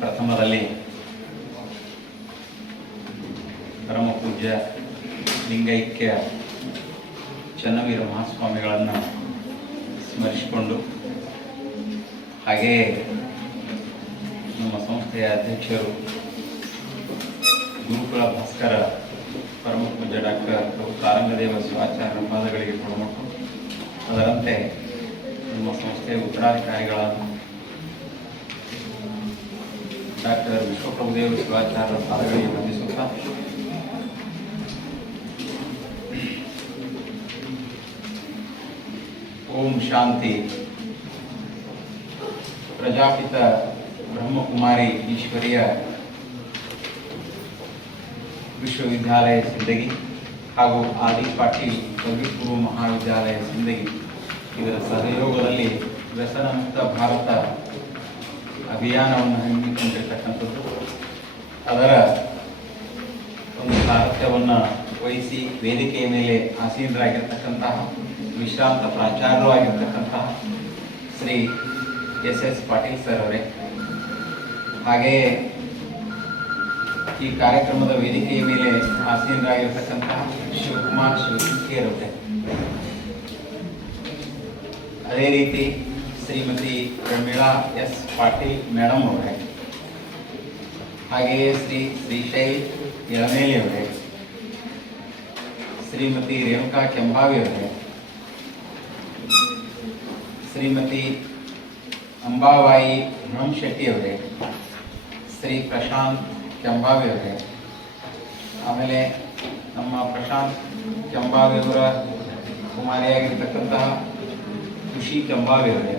ಪ್ರಥಮದಲ್ಲಿ ಪರಮ ಪೂಜ್ಯ ಲಿಂಗೈಕ್ಯ ಚನ್ನವೀರ ಮಹಾಸ್ವಾಮಿಗಳನ್ನು ಸ್ಮರಿಸಿಕೊಂಡು, ಹಾಗೆಯೇ ನಮ್ಮ ಸಂಸ್ಥೆಯ ಅಧ್ಯಕ್ಷರು ಗುರುಕುಲ ಭಾಸ್ಕರ ಪರಮ ಪೂಜ್ಯ ಡಾಕ್ಟರ್ ಕಾರಂಗದೇವ ಶಿವಾಚಾರ್ಯ ಪಾದಗಳಿಗೆ ಕೊಡಮಟ್ಟು, ಅದರಂತೆ ನಮ್ಮ ಸಂಸ್ಥೆಯ ಉತ್ತರಾಧಿಕಾರಿಗಳಾದ ಡಾಕ್ಟರ್ ವಿಶ್ವಪ್ರಭುದೇವ ಶಿವಾಚಾರ್ಯ ಪಾದಗಳಿಗೆ ವಂದಿಸುತ್ತಾ, ಓಂ ಶಾಂತಿ. ಪ್ರಜಾಪಿತ ಬ್ರಹ್ಮಕುಮಾರಿ ಈಶ್ವರಿಯ ವಿಶ್ವವಿದ್ಯಾಲಯ ಸಿಂದಗಿ ಹಾಗೂ ಆದಿ ಪಾಟೀಲ್ ಪದವಿ ಪೂರ್ವ ಮಹಾವಿದ್ಯಾಲಯ ಸಿಂದಗಿ ಇದರ ಸಹಯೋಗದಲ್ಲಿ ವ್ಯಸನ ಮುಕ್ತ ಭಾರತ ಅಭಿಯಾನವನ್ನು ಹಮ್ಮಿಕೊಂಡಿರ್ತಕ್ಕಂಥದ್ದು. ಅದರ ಒಂದು ಸಾರಥ್ಯವನ್ನು ವಹಿಸಿ ವೇದಿಕೆಯ ಮೇಲೆ ಆಸೀನರಾಗಿರ್ತಕ್ಕಂತಹ ವಿಶ್ರಾಂತ ಪ್ರಾಚಾರ್ಯರು ಆಗಿರ್ತಕ್ಕಂತಹ ಶ್ರೀ ಎಸ್ ಪಾಟೀಲ್ ಸರ್ ಅವರೇ, ಹಾಗೆಯೇ ಈ ಕಾರ್ಯಕ್ರಮದ ವೇದಿಕೆಯ ಮೇಲೆ ಆಸೀನರಾಗಿರ್ತಕ್ಕಂತಹ ಶಿವಕುಮಾರ್ ಶಿವಕೇರವರೇ, ಅದೇ ರೀತಿ ಶ್ರೀಮತಿ ಪ್ರಮೀಳಾ ಎಸ್ ಪಾಟೀಲ್ ಮೇಡಮ್ ಅವರೇ, ಹಾಗೆಯೇ ಶ್ರೀ ಶ್ರೀಶೈಲ್ ಯಳಮೇಲಿ ಅವರೇ, ಶ್ರೀಮತಿ ರೇಣುಕಾ ಕೆಂಬಾವಿ ಅವರೇ, ಶ್ರೀಮತಿ ಅಂಬಾಬಾಯಿ ಶೆಟ್ಟಿ ಅವರೇ, ಶ್ರೀ ಪ್ರಶಾಂತ್ ಕೆಂಬಾವಿ ಅವರೇ, ಆಮೇಲೆ ನಮ್ಮ ಪ್ರಶಾಂತ್ ಕೆಂಬಾವಿ ಅವರ ಕುಮಾರಿಯಾಗಿರ್ತಕ್ಕಂತಹ ಖುಷಿ ಕೆಂಬಾವಿ ಅವರೇ,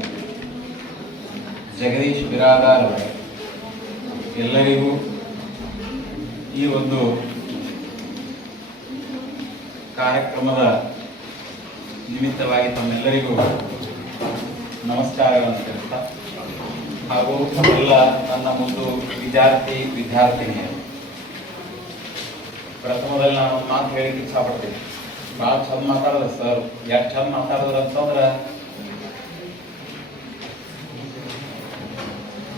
ಜಗದೀಶ್ ಬಿರಾದಾರ್ ಅವರೇ, ಎಲ್ಲರಿಗೂ ಈ ಒಂದು ಕಾರ್ಯಕ್ರಮದ ನಿಮಿತ್ತವಾಗಿ ತಮ್ಮೆಲ್ಲರಿಗೂ ನಮಸ್ಕಾರಗಳನ್ನು ತಿಳಿಸ್ತಾ, ಹಾಗೂ ಎಲ್ಲ ನನ್ನ ಮುಂದೆ ವಿದ್ಯಾರ್ಥಿನಿಯರು, ಪ್ರಥಮದಲ್ಲಿ ನಾನು ಒಂದು ಮಾತು ಹೇಳಿಕ್ಕೆ ಇಷ್ಟಪಡ್ತೀನಿ. ಭಾಳ ಚಂದ ಮಾತಾಡಿದ್ರೆ ಸರ್, ಎಷ್ಟು ಚಂದ ಮಾತಾಡಿದ್ರು ಅಂತಂದ್ರೆ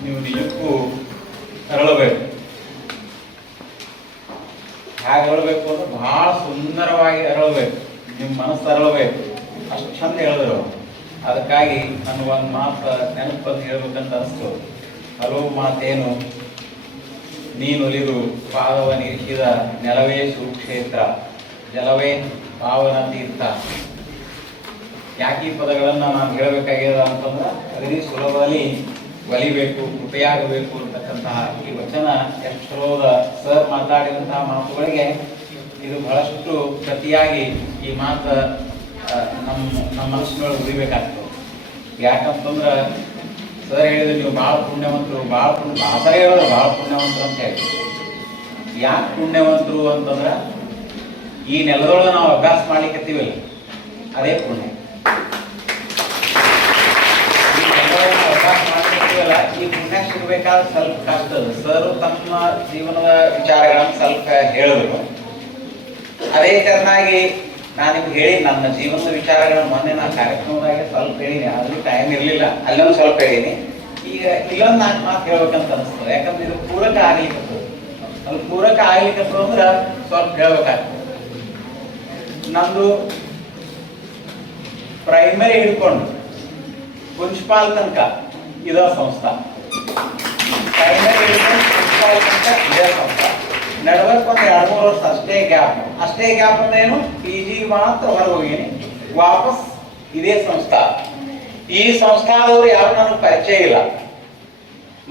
ನೀವು ನಿಜಕ್ಕೂ ಅರಳಬೇಕು. ಹೇಗೆ ಅರಳಬೇಕು ಅಂದ್ರೆ ಭಾಳ ಸುಂದರವಾಗಿ ಅರಳಬೇಕು, ನಿಮ್ಮ ಮನಸ್ಸು ಅರಳಬೇಕು, ಅಷ್ಟು ಚಂದ ಹೇಳಿದ್ರು. ಅದಕ್ಕಾಗಿ ನನಗೊಂದು ಮಾತು ನೆನಪನ್ನು ಹೇಳ್ಬೇಕಂತ ಅನಿಸ್ತು. ಹಲವು ಮಾತೇನು ನೀನೊಲಿದು ಪಾದವ ನಿರೀಕ್ಷಿದ ನೆಲವೇ ಸುಕ್ಷೇತ್ರ, ಜಲವೇ ಪಾವನ ತೀರ್ಥ. ಯಾಕೆ ಈ ಪದಗಳನ್ನು ನಾನು ಹೇಳಬೇಕಾಗ್ಯದ ಅಂತಂದ್ರೆ ಅಗದಿ ಸುಲಭದಲ್ಲಿ ಒಲಿಬೇಕು, ಕೃಪೆಯಾಗಬೇಕು ಅಂತಕ್ಕಂತಹ ಈ ವಚನ ಎಷ್ಟು ಸುಲಭದ ಸರ್ ಮಾತಾಡಿದಂತಹ ಮಾತುಗಳಿಗೆ ಇದು ಬಹಳಷ್ಟು ಪ್ರತಿಯಾಗಿ ಈ ಮಾತು ನಮ್ಮ ಮನಸ್ಸಿನೊಳಗೆ ಉಳಿಬೇಕಾಗ್ತದೆ. ಯಾಕಂತಂದ್ರೆ ಸರ್ ಹೇಳಿದ್ರೆ ನೀವು ಭಾಳ ಪುಣ್ಯವಂತರು, ಭಾಷೆ ಹೇಳಿದ್ರೆ ಭಾಳ ಪುಣ್ಯವಂತರು ಅಂತ ಹೇಳಿ. ಯಾಕೆ ಪುಣ್ಯವಂತರು ಅಂತಂದ್ರೆ ಈ ನೆಲದೊಳಗೆ ನಾವು ಅಭ್ಯಾಸ ಮಾಡ್ಲಿಕ್ಕತ್ತೀವಲ್ಲ, ಅದೇ ಪುಣ್ಯ. ಈ ನೆಲದೊಳಗೆ ನಾವು ಅಭ್ಯಾಸ ಮಾಡ್ಲಿಕ್ಕತ್ತೀವಲ್ಲ, ಈ ಪುಣ್ಯ ಸಿಗಬೇಕಾದ್ರೆ ಸ್ವಲ್ಪ ಕಷ್ಟ. ಸರ್ ತಮ್ಮ ಜೀವನದ ವಿಚಾರಗಳನ್ನು ಸ್ವಲ್ಪ ಹೇಳಿದ್ರು. ಅದೇ ತೆರನಾಗಿ ನಾನು ನಿಮ್ಗೆ ಹೇಳಿ ನನ್ನ ಜೀವನದ ವಿಚಾರಗಳನ್ನು ಮೊನ್ನೆ ನಾನು ಕಾರ್ಯಕ್ರಮದಾಗ ಸ್ವಲ್ಪ ಹೇಳಿನಿ, ಅಲ್ಲಿ ಟೈಮ್ ಇರಲಿಲ್ಲ, ಅಲ್ಲೊಂದು ಸ್ವಲ್ಪ ಹೇಳಿನಿ. ಈಗ ಇಲ್ಲೊಂದು 4 ಮಾತು ಹೇಳ್ಬೇಕಂತ ಅನಿಸ್ತದೆ. ಯಾಕಂದ್ರೆ ಇದು ಪೂರಕ ಆಗ್ಲಿಕ್ಕತ್ತು, ಅಲ್ಲಿ ಪೂರಕ ಆಗ್ಲಿಕ್ಕತ್ತು ಅಂದ್ರೆ ಸ್ವಲ್ಪ ಹೇಳ್ಬೇಕಾಗ್ತದೆ. ನಂದು ಪ್ರೈಮರಿ ಹಿಡ್ಕೊಂಡು ಪ್ರಿನ್ಸಿಪಾಲ್ ತನಕ ಇದೋ ಸಂಸ್ಥಾ, ಪ್ರೈಮರಿ ಹಿಡ್ಕೊಂಡು ಪ್ರಿನ್ಸಿಪಾಲ್ ತನಕ ಇದೇ ಸಂಸ್ಥಾ. ನಡುವಕ್ಕೆ ಒಂದು 2-3 ವರ್ಷ ಅಷ್ಟೇ ಗ್ಯಾಪ್ ಅಂದ್ರೆ ಏನು, PG ಮಾತ್ರ ಹೊರಗೆ ಹೋಗೀನಿ, ವಾಪಸ್ ಇದೇ ಸಂಸ್ಥಾ. ಈ ಸಂಸ್ಥಾದವ್ರು ಯಾರು ನನಗೆ ಪರಿಚಯ ಇಲ್ಲ,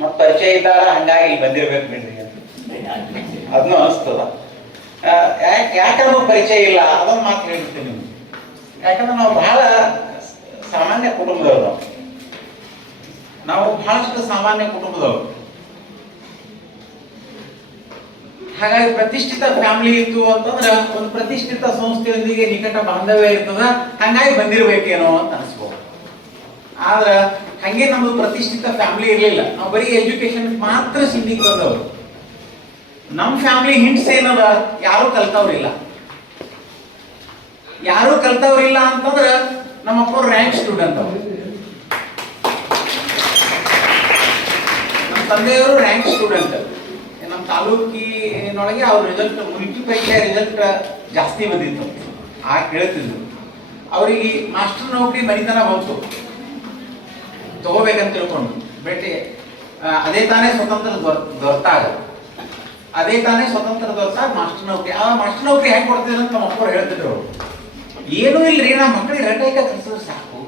ಮತ್ತು ಪರಿಚಯ ಇದ್ದಾಗ ಹಂಗಾಗಿ ಇಲ್ಲಿ ಬಂದಿರ್ಬೇಕು ಬಿಡ್ರಿ ಅದನ್ನು ಅನಿಸ್ತದ. ಯಾಕಂದ್ರೆ ಪರಿಚಯ ಇಲ್ಲ ಅದೊಂದು ಮಾತು ಹೇಳಿರ್ತೀನಿ ನಿಮ್ಗೆ. ಯಾಕಂದ್ರೆ ನಾವು ಬಹಳ ಸಾಮಾನ್ಯ ಕುಟುಂಬದವ್ರು, ನಾವು ಬಹಳಷ್ಟು ಸಾಮಾನ್ಯ ಕುಟುಂಬದವ್ರು. ಹಾಗಾಗಿ ಪ್ರತಿಷ್ಠಿತ ಫ್ಯಾಮಿಲಿ ಇತ್ತು ಅಂತಂದ್ರೆ ಒಂದು ಪ್ರತಿಷ್ಠಿತ ಸಂಸ್ಥೆಯೊಂದಿಗೆ ನಿಕಟ ಬಾಂಧವ್ಯ ಇರ್ತದ, ಹಂಗಾಗಿ ಬಂದಿರ್ಬೇಕೇನೋ ಅಂತ ಅನಿಸ್ಬೋದು. ಆದ್ರೆ ಹಂಗೆ ನಮ್ದು ಪ್ರತಿಷ್ಠಿತ ಫ್ಯಾಮಿಲಿ ಇರಲಿಲ್ಲ, ನಾವು ಬರೀ ಎಜುಕೇಶನ್ ಮಾತ್ರ ಸಿಂಧಿಗೆ ಬಂದವರು. ನಮ್ಮ ಫ್ಯಾಮಿಲಿ ಹಿಂಟ್ಸ್ ಏನದ, ಯಾರು ಕಲ್ತವ್ರಿಲ್ಲ ಅಂತಂದ್ರೆ ನಮ್ಮ ಅಪ್ಪವ್ರು ರ್ಯಾಂಕ್ ಸ್ಟೂಡೆಂಟ್ ಅವರು. ತಂದೆಯವರು ರ್ಯಾಂಕ್ ಸ್ಟೂಡೆಂಟ್. ನಮ್ಮ ತಾಲೂಕಿನೊಳಗೆ ಅವ್ರ ರಿಸಲ್ಟ್ ಮುಲ್ಕಿ ಪರೀಕ್ಷೆ ರಿಸಲ್ಟ್ ಜಾಸ್ತಿ ಬಂದಿತ್ತು. ಹೇಳ್ತಿದ್ರು ಅವ್ರಿಗೆ ಮಾಸ್ಟರ್ ನೌಕರಿ ಮನಿತನ ಬಂತು ತಗೋಬೇಕಂತ ತಿಳ್ಕೊಂಡು ಬೇಟೆ. ಅದೇ ತಾನೇ ಸ್ವತಂತ್ರ ದೊರೆತಾಗ ಮಾಸ್ಟರ್ ನೌಕರಿ. ಆ ಮಾಸ್ಟರ್ ನೌಕರಿ ಹೆಂಗೆ ಕೊಡ್ತಿದ್ರು ಅಂತ ನಮ್ಮ ಅಪ್ಪರು ಹೇಳ್ತಿದ್ರು. ಏನೂ ಇಲ್ರಿ, ನಾ ಮಕ್ಕಳಿಗೆ ರೇಟೈಕ ಕಲಿಸಿದ್ರೆ ಸಾಕು.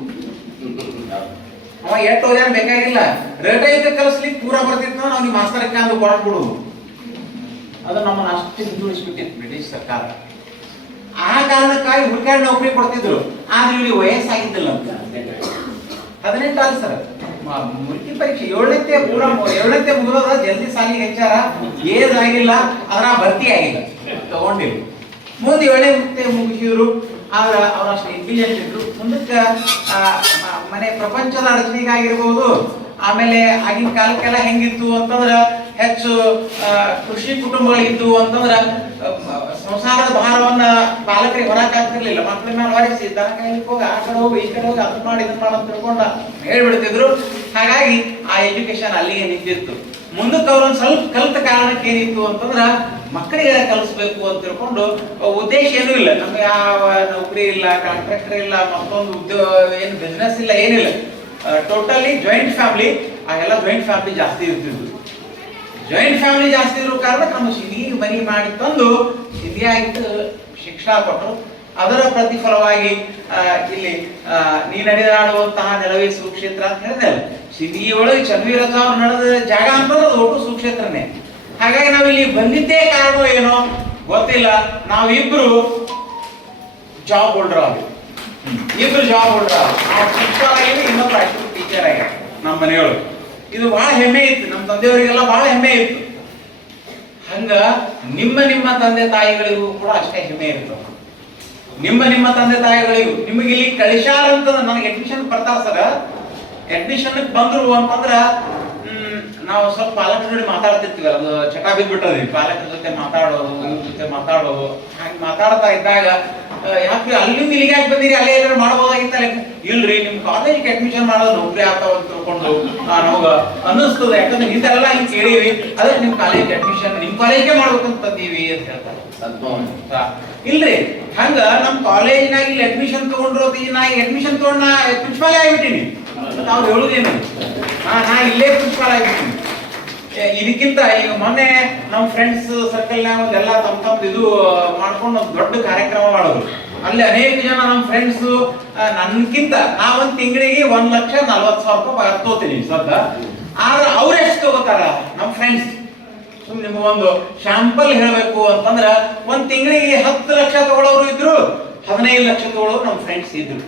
ಅವ ಎಷ್ಟು ಓದ್ಯಾನ ಬೇಕಾಗಿಲ್ಲ, ರೇಟೈಕ ಕಲಿಸ್ಲಿಕ್ಕೆ ಪೂರ ಬರ್ತಿತ್ತು ಅವ್ನಿಗೆ ಮಾಸ್ತರಕ್ಕೆ ಅಂದು ಕೊಟ್ಬಿಡುದು. ಅದು ನಮ್ಮನ್ನು ಅಷ್ಟು ಹಿಂದುಳಿಸ್ಬಿಟ್ಟಿತ್ತು ಬ್ರಿಟಿಷ್ ಸರ್ಕಾರ. ಆ ಕಾರಣಕ್ಕಾಗಿ ಹುಡುಕಾಡಿ ನೌಕರಿ ಕೊಡ್ತಿದ್ರು. ಆದ್ರೆ ಇಲ್ಲಿ ವಯಸ್ಸಾಗಿದ್ದಿಲ್ಲ ಅಂತ 18 ಅಲ್ಲ ಸರ್. ಮುಲ್ಕಿ ಪರೀಕ್ಷೆ 7ನೇ ಮುಗಿದ ಜಲ್ದಿ ಸಾಲಿಗೆ ಹೆಚ್ಚಾರ, ಏಜ್ ಆಗಿಲ್ಲ, ಅದ್ರ ಭರ್ತಿ ಆಗಿಲ್ಲ, ತಗೊಂಡಿಲ್ಲ. ಮುಂದೆ 7ನೇ ಮುಗಿಸಿದ್ರು. ಆದ್ರೆ ಅವ್ರು ಅಷ್ಟು ಇಂಟೆಲಿಜೆಂಟ್ ಇದ್ರು. ಮುಂದಕ್ಕೆ ಮನೆ ಪ್ರಪಂಚದ ಅಡಚಣೆಗಾಗಿರ್ಬೋದು, ಆಮೇಲೆ ಆಗಿನ ಕಾಲಕ್ಕೆಲ್ಲ ಹೆಂಗಿತ್ತು ಅಂತಂದ್ರೆ ಹೆಚ್ಚು ಕೃಷಿ ಕುಟುಂಬಗಳಿದ್ದು ಅಂತಂದ್ರೆ ಸಂಸಾರದ ಭಾರವನ್ನ ಪಾಲಕರಿಗೆ ಹೊರಕಾಗ್ತಿರ್ಲಿಲ್ಲ. ಮಕ್ಕಳ ಮೇಲೆ ಹೊರಿಸಿ ದನ ಕಾಯ್ಲಿಕ್ಕೆ ಹೋಗಿ, ಆ ಕಡೆ ಹೋಗಿ, ಈ ಕಡೆ ಹೋಗಿ, ಅದನ್ನ ಮಾಡಿ ಇದನ್ನ ಮಾಡಿ ಅಂತ ತಿಳ್ಕೊಂಡು ಹೇಳ್ಬಿಡ್ತಿದ್ರು. ಹಾಗಾಗಿ ಆ ಎಜುಕೇಶನ್ ಅಲ್ಲಿಗೆ ನಿಂತಿತ್ತು. ಮುಂದಕ್ಕೆ ಅವ್ರೊಂದು ಸ್ವಲ್ಪ ಕಲಿತ ಕಾರಣಕ್ಕೆ ಏನಿತ್ತು ಅಂತಂದ್ರ ಮಕ್ಕಳಿಗೆ ಕಲಿಸ್ಬೇಕು ಅಂತ ತಿಳ್ಕೊಂಡು ಉದ್ದೇಶ ಏನೂ ಇಲ್ಲ. ನಮ್ಗೆ ಯಾವ ನೌಕರಿ ಇಲ್ಲ, ಕಾಂಟ್ರಾಕ್ಟರ್ ಇಲ್ಲ, ಮತ್ತೊಂದು ಉದ್ಯೋಗ ಏನು ಬಿಸ್ನೆಸ್ ಇಲ್ಲ, ಏನಿಲ್ಲ. Totally joint family. ಆಗೆಲ್ಲ ಜಾಯಿಂಟ್ ಫ್ಯಾಮಿಲಿ ಜಾಸ್ತಿ ಇರ್ತಿದ್ವು. ಜಾಯಿಂಟ್ ಫ್ಯಾಮಿಲಿ ಜಾಸ್ತಿ ಇರೋ ಕಾರಣಕ್ಕೆ ನಮ್ಮ ಸಿಂಧಿಗೆ ಮನಿ ಮಾಡಿ ತಂದು ಸಿಂಧಿಯಾಗಿದ್ದು ಶಿಕ್ಷಣ ಕೊಟ್ಟರು. ಅದರ ಪ್ರತಿಫಲವಾಗಿ ಇಲ್ಲಿ ನೀ ನಡೆದಾಡುವಂತಹ ನೆಲವೇ ಸುಕ್ಷೇತ್ರ ಅಂತ ಹೇಳಿದೆ. ಸಿಂಧಿಗೆ ಒಳಗೆ ಚನ್ನವೀರ ಅವ್ರು ನಡೆದ ಜಾಗ ಅಂತಂದ್ರೆ ಅದು ಒಟ್ಟು ಸುಕ್ಷೇತ್ರನೇ. ಹಾಗಾಗಿ ನಾವಿಲ್ಲಿ ಬಂದಿದ್ದೇ ಕಾರಣ ಏನೋ ಗೊತ್ತಿಲ್ಲ. ನಾವಿಬ್ರು ಜಾಬ್ ಹೋಲ್ಡರ್ ಆಗಿ, ಜಾಬ್ ಹೋಲ್ಡರ್ ಶಿಕ್ಷಕ ಆಗಿ, ಇನ್ನೊಬ್ಬ ಟೀಚರ್ ಆಗಿ ನಮ್ಮ ಮನೆಯೊಳಗೆ. ಇದು ಬಹಳ ಹೆಮ್ಮೆ ಇತ್ತು, ನಮ್ಮ ತಂದೆಯವರಿಗೆಲ್ಲ ಬಹಳ ಹೆಮ್ಮೆ ಇತ್ತು. ಹಂಗ ನಿಮ್ಮ ತಂದೆ ತಾಯಿಗಳಿಗೂ ಕೂಡ ಅಷ್ಟೇ ಹೆಮ್ಮೆ ಇರ್ತದೆ. ನಿಮ್ಮ ತಂದೆ ತಾಯಿಗಳಿಗೂ ನಿಮಗೆ ಇಲ್ಲಿ ಕಳಿಸ್ಯಾರ ಅಂತ ನನಗೆ ಅಡ್ಮಿಷನ್ ಬರ್ತಾವ ಸರ್. ಅಡ್ಮಿಷನ್ ಬಂದ್ರು ಅಂತಂದ್ರ ನಾವು ಸ್ವಲ್ಪ ಪಾಲಕರ ಜೊತೆ ಮಾತಾಡ್ತಿರ್ತೀವಿ. ಅದು ಚಟ ಬಿದ್ಬಿಟ್ಟದ್ರಿ, ಪಾಲಕರ ಜೊತೆ ಮಾತಾಡೋದು, ಇವ್ರ ಜೊತೆ ಮಾತಾಡೋದು. ಹಾಗೆ ಮಾತಾಡ್ತಾ ಇದ್ದಾಗ ಯಾಕೆ ಅಲ್ಲಿ ಇಲ್ಲಿಗೆ ಯಾಕೆ ಬಂದಿರಿ, ಅಲ್ಲೇ ಏನಾದ್ರು ಮಾಡ್ಬೋದಾಗಿತ್ತಲ್ಲ. ಇಲ್ರಿ, ನಿಮ್ ಕಾಲೇಜ್ಗೆ ಅಡ್ಮಿಷನ್ ಮಾಡೋದು ನೌಕರಿ ಆಗ್ತಾವ ಅಂತ ತಿಳ್ಕೊಂಡು ನಮಗ ಅನ್ನಿಸ್ತದೆ. ಯಾಕಂದ್ರೆ ಇಂಥೆಲ್ಲ ಹಿಂಗ್ ಕೇಳಿವಿ, ಅದಕ್ಕೆ ನಿಮ್ ಕಾಲೇಜ್ ಅಡ್ಮಿಷನ್ ನಿಮ್ ಕಾಲೇಜ್ಗೆ ಮಾಡ್ಬೇಕಂತ ತಂದೀವಿ ಅಂತ ಹೇಳ್ತಾರೆ. ಇಲ್ರಿ, ಹಂಗ ನಮ್ ಕಾಲೇಜಿನಾಗ ಇಲ್ಲಿ ಅಡ್ಮಿಷನ್ ತಗೊಂಡ್ರು, ನಾ ಅಡ್ಮಿಷನ್ ತಗೊಂಡ್ ನಾ ಪ್ರಿನ್ಸಿಪಾಲ್ ಆಗಿಬಿಟ್ಟಿನಿ. ಅವ್ರು ಹೇಳುದೇನು, ನಾ ಇಲ್ಲೇ ಪ್ರಿನ್ಸಿಪಾಲ್ ಆಗಿಬಿಟ್ಟಿನಿ. ಇದಕ್ಕಿಂತ ಈಗ ಮೊನ್ನೆ ನಮ್ಮ ಫ್ರೆಂಡ್ಸ್ ಸರ್ಕಲ್ನಾಗ ಒಂದೆಲ್ಲ ತಮ್ಮ ಇದು ಮಾಡ್ಕೊಂಡು ಒಂದು ದೊಡ್ಡ ಕಾರ್ಯಕ್ರಮ ಮಾಡೋದು. ಅಲ್ಲಿ ಅನೇಕ ಜನ ನಮ್ಮ ಫ್ರೆಂಡ್ಸ್ ನನ್ಕಿಂತ ನಾ ಒಂದ್ ತಿಂಗಳಿಗೆ 1,40,000 ರೂಪಾಯಿ ತಗೋತೀನಿ ಸದ್ದ. ಆದ್ರೆ ಅವ್ರು ಎಷ್ಟು ತಗೋತಾರ ನಮ್ಮ ಫ್ರೆಂಡ್ಸ್? ನಿಮಗೊಂದು ಶಾಂಪಲ್ ಹೇಳ್ಬೇಕು ಅಂತಂದ್ರ ಒಂದ್ ತಿಂಗಳಿಗೆ 10 ಲಕ್ಷ ತಗೊಳ್ಳೋರು ಇದ್ರು, 15 ಲಕ್ಷ ತಗೊಳ್ಳೋರು ನಮ್ಮ ಫ್ರೆಂಡ್ಸ್ ಇದ್ರು.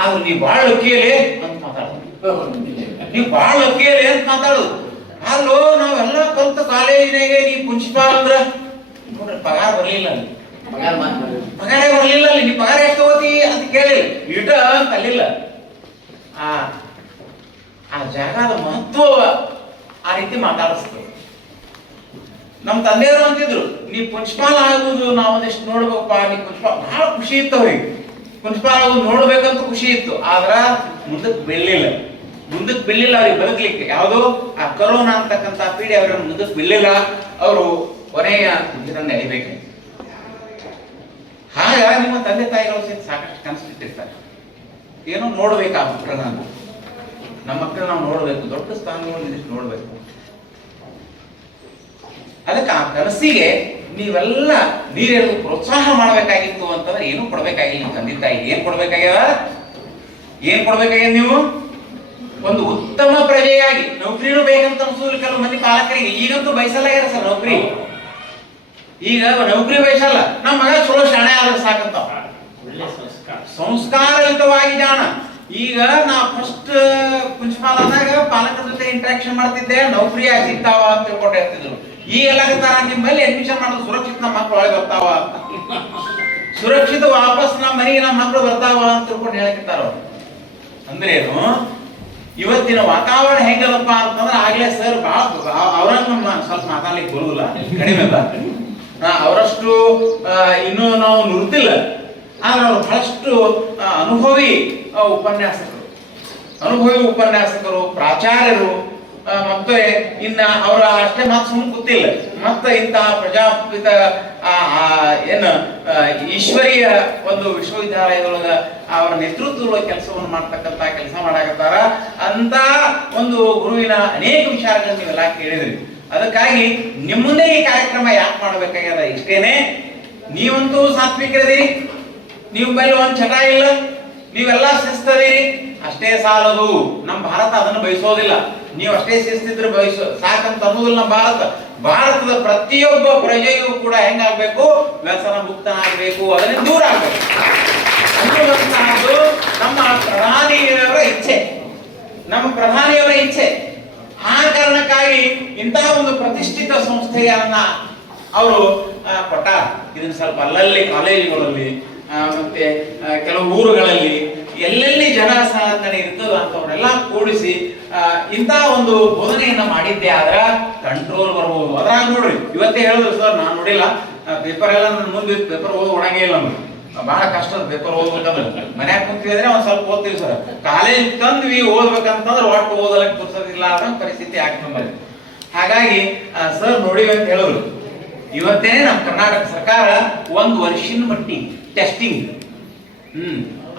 ಆದ್ರೆ ನೀವ್ ಬಾಳ ಲಕ್ಕಿಯಲಿ ಅಂತ ಮಾತಾಡೋದು, ನೀವ್ ಬಾಳ ಲಕ್ಕಿಯಲಿ ಅಂತ ಮಾತಾಡೋದು. ಅಲ್ಲೋ ನಾವೆಲ್ಲ ಕಲ್ತ ಕಾಲೇಜಿನಾಗೆ ನೀ ಪ್ರಿನ್ಸಿಪಾಲ್ ಅಂದ್ರ ನೋಡ್ರಿ ಪಗಾರ ಬರ್ಲಿಲ್ಲ, ಪಗಾರೇ ಬರ್ಲಿಲ್ಲ. ಅಲ್ಲಿ ನೀ ಪಗಾರ ಎಷ್ಟು ತಗೋತಿ ಅಂತ ಕೇಳಿಲ್ಲ, ಇಟ ಅಂತ ಅಲ್ಲಿಲ್ಲ. ಆ ಜಾಗದ ಮಹತ್ವ ಆ ರೀತಿ ಮಾತಾಡಿಸ್ತದೆ. ನಮ್ಮ ತಂದೆಯವರು ಅಂತಿದ್ರು, ನೀ ಪ್ರಿನ್ಸಿಪಾಲ್ ಆಗುದು ನಾವೊಂದಿಷ್ಟು ನೋಡ್ಬೇಕಪ್ಪ, ನೀ ಪ್ರಿನ್ಸಿಪಾಲ್. ಬಹಳ ಖುಷಿ ಇತ್ತು ಅವ್ರಿಗೆ, ಪ್ರಿನ್ಸಿಪಾಲ್ ಆಗುದು ನೋಡ್ಬೇಕಂತ ಖುಷಿ ಇತ್ತು. ಆದ್ರ ಮುಂದಕ್ಕೆ ಬೆಳ್ಳಿಲ್ಲ ಅವ್ರಿಗೆ ಬದುಕಲಿಕ್ಕೆ. ಯಾವುದೋ ಆ ಕರೋನಾ ಅಂತಕ್ಕಂಥ ಪೀಡೆ ಅವ್ರನ್ನ ಮುಂದಕ್ಕೆ ಬೆಳ್ಳಿಲ್ಲ. ಅವರು ಕೊನೆಯ ಇದನ್ನ ನಡಿಬೇಕು. ಹಾಗ ನಿಮ್ಮ ತಂದೆ ತಾಯಿಗಳು ಸಾಕಷ್ಟು ಕನಸಿಟ್ಟಿರ್ತಾರೆ, ಏನೋ ನೋಡ್ಬೇಕು ಆ ಮಕ್ಕಳನ್ನ, ನಮ್ಮ ಮಕ್ಕಳನ್ನ ನಾವು ನೋಡ್ಬೇಕು, ದೊಡ್ಡ ಸ್ಥಾನಗಳು ಇದಿಷ್ಟು ನೋಡ್ಬೇಕು. ಅದಕ್ಕೆ ಆ ಕನಸಿಗೆ ನೀವೆಲ್ಲ ನೀರೆಲ್ಲ ಪ್ರೋತ್ಸಾಹ ಮಾಡಬೇಕಾಗಿತ್ತು ಅಂತಂದ್ರೆ ಏನೂ ಕೊಡ್ಬೇಕಾಗಿಲ್ಲ. ತಂದೆ ತಾಯಿ ಏನ್ ಕೊಡ್ಬೇಕಾಗ್ಯದ ನೀವು? ಒಂದು ಉತ್ತಮ ಪ್ರಜೆಯಾಗಿ ನೌಕರಿನೂ ಬೇಕಂತ ಅನ್ಸೋದಿಲ್ಲ ಕೆಲವು ಮಂದಿ ಪಾಲಕರಿಗೆ. ಈಗಂತೂ ಬಯಸಲಾಗ್ಯಾರ ಸರ್ ನೌಕರಿ. ಈಗ ನೌಕರಿ ಬಯಸಲ್ಲ, ನಮ್ಮ ಮಗ ಚಲೋ ಶಾಣೆ ಆದ್ರೆ ಸಾಕಂತ, ಸಂಸ್ಕಾರಯುತವಾಗಿ ಜಾಣ. ಈಗ ನಾ ಫಸ್ಟ್ ಪ್ರಿನ್ಸಿಪಾಲ್ ಆದಾಗ ಪಾಲಕರ ಜೊತೆ ಇಂಟ್ರಾಕ್ಷನ್ ಮಾಡ್ತಿದ್ದೆ, ನೌಕರಿ ಸಿಗ್ತಾವ ಅಂತ ತಿಳ್ಕೊಂಡು ಹೇಳ್ತಿದ್ರು. ಈ ಎಲ್ಲ ನಿಮ್ಮಲ್ಲಿ ಅಡ್ಮಿಷನ್ ಮಾಡೋದು ಸುರಕ್ಷಿತ, ನಮ್ಮ ಮಕ್ಕಳು ಒಳಗೆ ಬರ್ತಾವ ಅಂತ, ಸುರಕ್ಷಿತ ವಾಪಸ್ ನಮ್ಮ ಮನೆಗೆ ನಮ್ಮ ಮಕ್ಕಳು ಬರ್ತಾವ ಅಂತ ತಿಳ್ಕೊಂಡು ಹೇಳಕ್ಕಿರ್ತಾರ. ಅಂದ್ರೇನು, ಇವತ್ತಿನ ವಾತಾವರಣ ಹೆಂಗದಪ್ಪ ಅಂತಂದ್ರೆ ಆಗ್ಲೇ ಸರ್ ಬಹಳ ಅವ್ರಂಗ ಸ್ವಲ್ಪ ಮಾತಾಡ್ಲಿಕ್ಕೆ ಬರುದಿಲ್ಲ, ಕಡಿಮೆ ಅಲ್ಲ, ಅವರಷ್ಟು ಇನ್ನೂ ನಾವು ನುರಿತಿಲ್ಲ. ಆದ್ರೆ ಅವ್ರು ಬಹಳಷ್ಟು ಅನುಭವಿ ಉಪನ್ಯಾಸಕರು, ಪ್ರಾಚಾರ್ಯರು, ಮತ್ತೆ ಇನ್ನ ಅವರ ಅಷ್ಟೇ ಮಾತು ಸುಮ್ಮನೆ ಗೊತ್ತಿಲ್ಲ, ಮತ್ತೆ ಇಂತಹ ಪ್ರಜಾಪಿತ ಏನು ಈಶ್ವರೀಯ ಒಂದು ವಿಶ್ವವಿದ್ಯಾಲಯದೊಳಗ ಅವರ ನೇತೃತ್ವದ ಕೆಲಸವನ್ನು ಮಾಡ್ತಕ್ಕಂತ ಕೆಲಸ ಮಾಡಾಕತ್ತಾರ ಅಂತ ಒಂದು ಗುರುವಿನ ಅನೇಕ ವಿಚಾರಗಳನ್ನು ನೀವೆಲ್ಲ ಕೇಳಿದ್ರಿ. ಅದಕ್ಕಾಗಿ ನಿಮ್ಮನ್ನೇ ಈ ಕಾರ್ಯಕ್ರಮ ಯಾಕೆ ಮಾಡ್ಬೇಕಾಗ್ಯದ ಇಷ್ಟೇನೆ, ನೀವಂತೂ ಸಾತ್ವಿಕರದಿರಿ, ನೀವು ಮೇಲೆ ಒಂದ್ ಚಟ ಇಲ್ಲ, ನೀವೆಲ್ಲ ಶಿಸ್ತದಿರಿ, ಅಷ್ಟೇ ಸಾಲದು. ನಮ್ಮ ಭಾರತ ಅದನ್ನು ಬಯಸೋದಿಲ್ಲ. ನೀವು ಅಷ್ಟೇ ಶಿಸ್ತಿದ್ರೆ ಸಾಕಂತ ಅನ್ನೋದಿಲ್ಲ. ನಮ್ಮ ಭಾರತದ ಪ್ರತಿಯೊಬ್ಬ ಪ್ರಜೆಯೂ ಕೂಡ ಹೆಂಗಾಗ್ಬೇಕು, ವ್ಯಸನ ಮುಕ್ತನಾಗಬೇಕು, ಅದರಿಂದ ದೂರ ಆಗ್ಬೇಕು ಅನ್ನೋದು ನಮ್ಮ ಪ್ರಧಾನಿಯವರ ಇಚ್ಛೆ, ನಮ್ಮ ಪ್ರಧಾನಿಯವರ ಇಚ್ಛೆ. ಆ ಕಾರಣಕ್ಕಾಗಿ ಇಂತಹ ಒಂದು ಪ್ರತಿಷ್ಠಿತ ಸಂಸ್ಥೆಯನ್ನ ಅವರು ಕೊಟ್ಟಾರ. ಇದನ್ನ ಸ್ವಲ್ಪ ಅಲ್ಲಲ್ಲಿ ಕಾಲೇಜುಗಳಲ್ಲಿ ಮತ್ತೆ ಕೆಲವು ಊರುಗಳಲ್ಲಿ ಎಲ್ಲೆಲ್ಲಿ ಜನ ಸಾಧನೆ ಇರ್ತದ ಅಂತವ್ರನ್ನೆಲ್ಲ ಕೂಡಿಸಿ ಇಂತಹ ಒಂದು ಬೋಧನೆಯನ್ನ ಮಾಡಿದ್ದೆ ಆದ್ರ ಕಂಟ್ರೋಲ್ ಬರ್ಬೋದು. ಅದ್ರಾಗ ನೋಡ್ರಿ, ಇವತ್ತೇ ಹೇಳಿದ್ರು ಸರ್, ನಾನು ನೋಡಿಲ್ಲ ಪೇಪರ್ ಎಲ್ಲ ನನ್ನ ಮುಂದೆ ಪೇಪರ್ ಓದ್ ಒಣಗೇ ಇಲ್ಲ ನಮ್ಗೆ, ಬಹಳ ಕಷ್ಟ ಪೇಪರ್ ಓದ್ಬೇಕಂದ್ರೆ. ಮನ್ಯಾಗ ಕುಂತಿದ್ರೆ ಒಂದ್ ಸ್ವಲ್ಪ ಓದ್ತೀವಿ ಸರ್, ಕಾಲೇಜ್ ತಂದ್ವಿ ಓದ್ಬೇಕಂತಂದ್ರೆ ಒಟ್ಟು ಓದಲಕ್ಕೆ ಪುರ್ಸೋದಿಲ್ಲ ಅನ್ನೋ ಪರಿಸ್ಥಿತಿ ಆಗ್ತದೆ ನಮ್ಮಲ್ಲಿ. ಹಾಗಾಗಿ ಸರ್ ನೋಡಿವಿ ಅಂತ ಹೇಳಿದ್ರು. ಇವತ್ತೇನೆ ನಮ್ಮ ಕರ್ನಾಟಕ ಸರ್ಕಾರ ಒಂದು ವರ್ಷಿನ ಮಟ್ಟಿಗೆ ಟೆಸ್ಟಿಂಗ್,